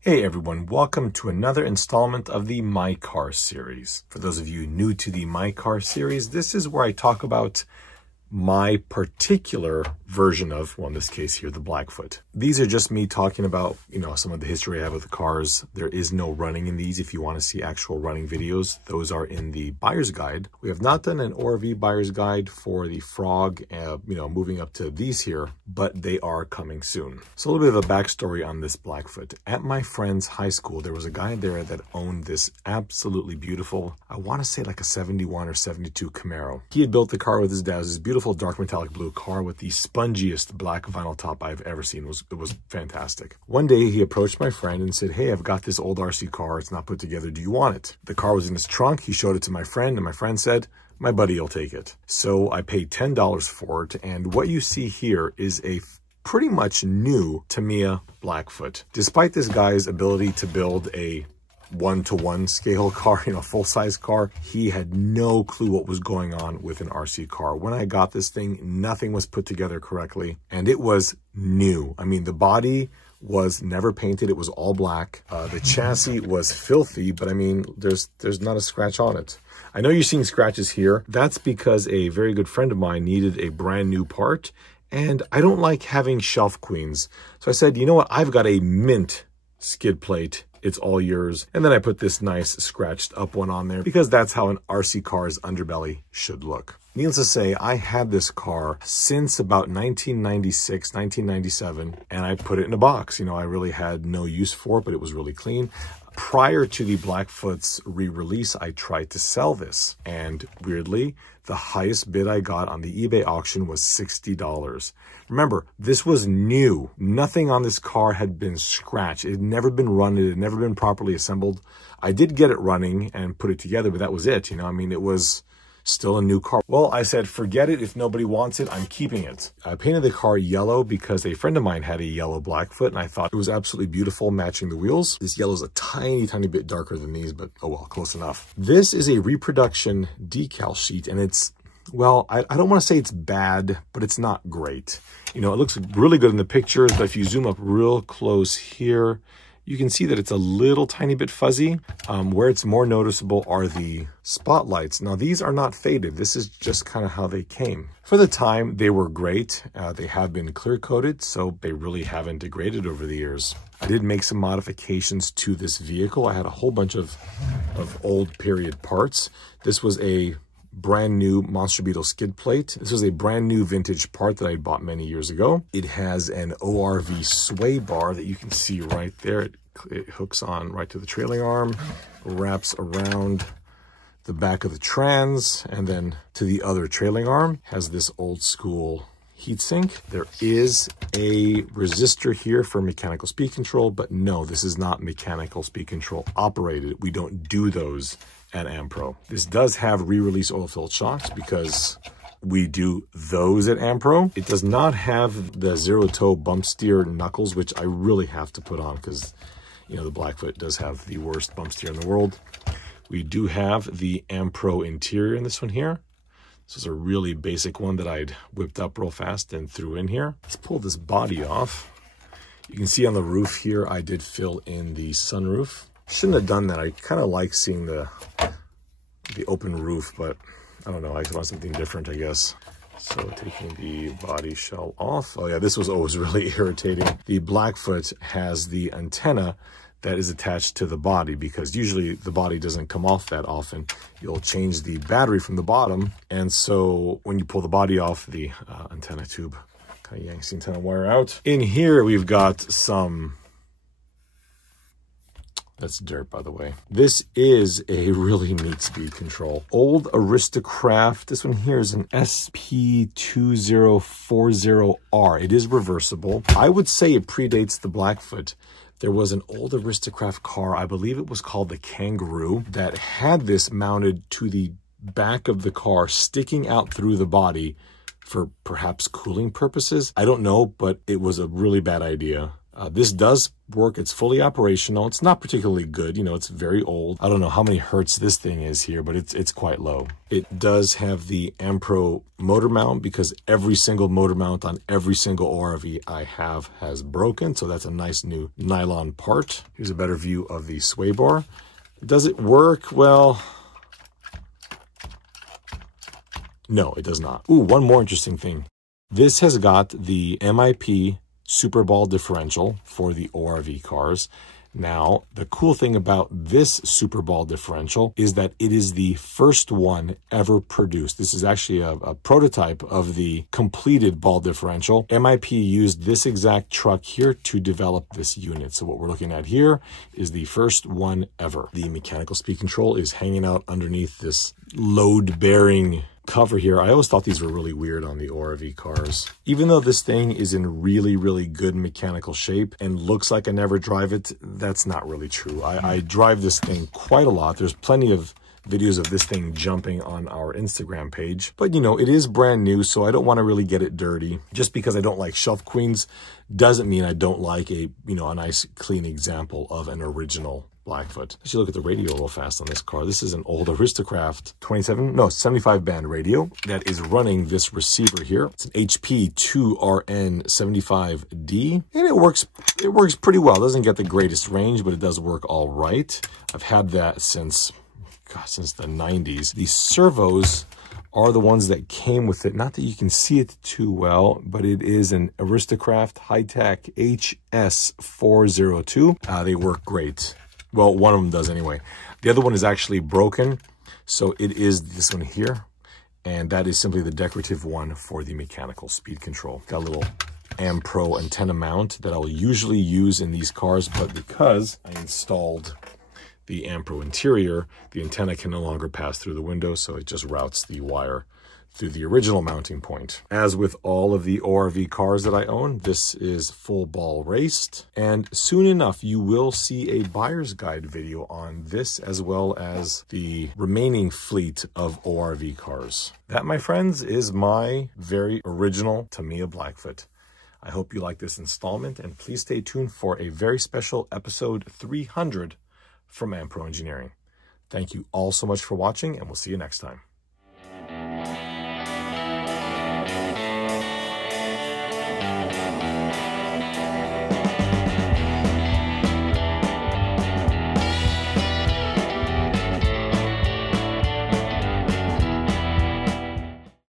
Hey everyone, welcome to another installment of the My Car series. For those of you new to the My Car series, this is where I talk about my particular version of, well, in this case here, the Blackfoot. These are just me talking about, some of the history I have with the cars. There is no running in these. If you want to see actual running videos, those are in the buyer's guide. We have not done an ORV buyer's guide for the Frog, moving up to these here, but they are coming soon. So a little bit of a backstory on this Blackfoot. At my friend's high school, there was a guy there that owned this absolutely beautiful, I want to say like a 71 or 72 Camaro. He had built the car with his dad. It was this beautiful dark metallic blue car with the spongiest black vinyl top I've ever seen. It was fantastic. One day he approached my friend and said, "Hey, I've got this old RC car. It's not put together. Do you want it?" The car was in his trunk. He showed it to my friend and my friend said, "My buddy will take it." So I paid $10 for it. And what you see here is a pretty much new Tamiya Blackfoot. Despite this guy's ability to build a one-to-one scale car, full-size car, he had no clue what was going on with an RC car. When I got this thing, nothing was put together correctly, and it was new. I mean, the body was never painted. It was all black. The chassis was filthy, but I mean, there's not a scratch on it. I know you're seeing scratches here. That's because a very good friend of mine needed a brand new part, and I don't like having shelf queens. So I said, you know what? I've got a mint skid plate. It's all yours. And then I put this nice scratched up one on there because that's how an RC car's underbelly should look. Needless to say, I had this car since about 1996, 1997, and I put it in a box. I really had no use for it, but it was really clean. Prior to the Blackfoot's re-release, I tried to sell this, and weirdly, the highest bid I got on the eBay auction was $60. Remember, this was new. Nothing on this car had been scratched. It had never been run. It had never been properly assembled. I did get it running and put it together, but that was it. It was still a new car. Well, I said, forget it. If nobody wants it, I'm keeping it. I painted the car yellow because a friend of mine had a yellow Blackfoot, and I thought it was absolutely beautiful matching the wheels. This yellow is a tiny bit darker than these, but oh well, close enough. This is a reproduction decal sheet, and it's, well, I don't want to say it's bad, but it's not great. It looks really good in the pictures, but if you zoom up real close here, you can see that it's a little tiny bit fuzzy. Where it's more noticeable are the spotlights. Now, these are not faded. This is just kind of how they came. For the time, they were great. They have been clear coated, so they really haven't degraded over the years. I did make some modifications to this vehicle. I had a whole bunch of old period parts. This was a brand new Monster Beetle skid plate. This was a brand new vintage part that I bought many years ago. It has an ORV sway bar that you can see right there. It hooks on right to the trailing arm, wraps around the back of the trans, and then to the other trailing arm. Has this old school heatsink. There is a resistor here for mechanical speed control, but no, this is not mechanical speed control operated. We don't do those at Ampro. This does have re-release oil-filled shocks because we do those at Ampro. It does not have the zero-toe bump steer knuckles, which I really have to put on because, the Blackfoot does have the worst bump steer in the world. We do have the Ampro interior in this one here. This is a really basic one that I'd whipped up real fast and threw in here. Let's pull this body off. You can see on the roof here, I did fill in the sunroof. Shouldn't have done that. I kind of like seeing the open roof, but I don't know. I want something different, I guess. So taking the body shell off. Oh yeah, this was always really irritating. The Blackfoot has the antenna that is attached to the body because usually the body doesn't come off that often. You'll change the battery from the bottom, and so when you pull the body off, the antenna tube kind of yanks the antenna wire out. In here, we've got some... That's dirt, by the way. This is a really neat speed control. Old Aristocraft. This one here is an SP2040R. It is reversible. I would say it predates the Blackfoot There was an old Aristocrat car, I believe it was called the Kangaroo, that had this mounted to the back of the car, sticking out through the body for perhaps cooling purposes. I don't know, but it was a really bad idea. This does work. It's fully operational. It's not particularly good. You know, it's very old. I don't know how many hertz this thing is here, but it's quite low. It does have the Ampro motor mount because every single motor mount on every single ORV I have has broken. So that's a nice new nylon part. Here's a better view of the sway bar. Does it work? Well, no, it does not. Ooh, one more interesting thing. This has got the MIP Super Ball differential for the ORV cars. Now, the cool thing about this Super Ball differential is that it is the first one ever produced. This is actually a prototype of the completed ball differential. MIP used this exact truck here to develop this unit. So what we're looking at here is the first one ever. The mechanical speed control is hanging out underneath this load-bearing cover here. I always thought these were really weird on the ORV cars. Even though this thing is in really, really good mechanical shape and looks like I never drive it, that's not really true. I drive this thing quite a lot. There's plenty of videos of this thing jumping on our Instagram page. But, you know, it is brand new, so I don't want to really get it dirty. Just because I don't like shelf queens doesn't mean I don't like a nice, clean example of an original Blackfoot. Let's look at the radio real fast on this car. This is an old Aristocrat 75 band radio that is running this receiver here. It's an HP 2RN75D, and it works pretty well. It doesn't get the greatest range, but it does work all right. I've had that since the 90s. These servos are the ones that came with it. Not that you can see it too well, but it is an Aristocrat High-Tech HS402. They work great. Well, one of them does anyway. The other one is actually broken. So it is this one here. And that is simply the decorative one for the mechanical speed control. Got a little Ampro antenna mount that I'll usually use in these cars, but because I installed the Ampro interior, the antenna can no longer pass through the window, so it just routes the wire through the original mounting point. As with all of the ORV cars that I own, this is full ball raced. And soon enough, you will see a buyer's guide video on this, as well as the remaining fleet of ORV cars. That, my friends, is my very original Tamiya Blackfoot. I hope you like this installment, and please stay tuned for a very special episode 300 from Ampro Engineering. Thank you all so much for watching, and we'll see you next time.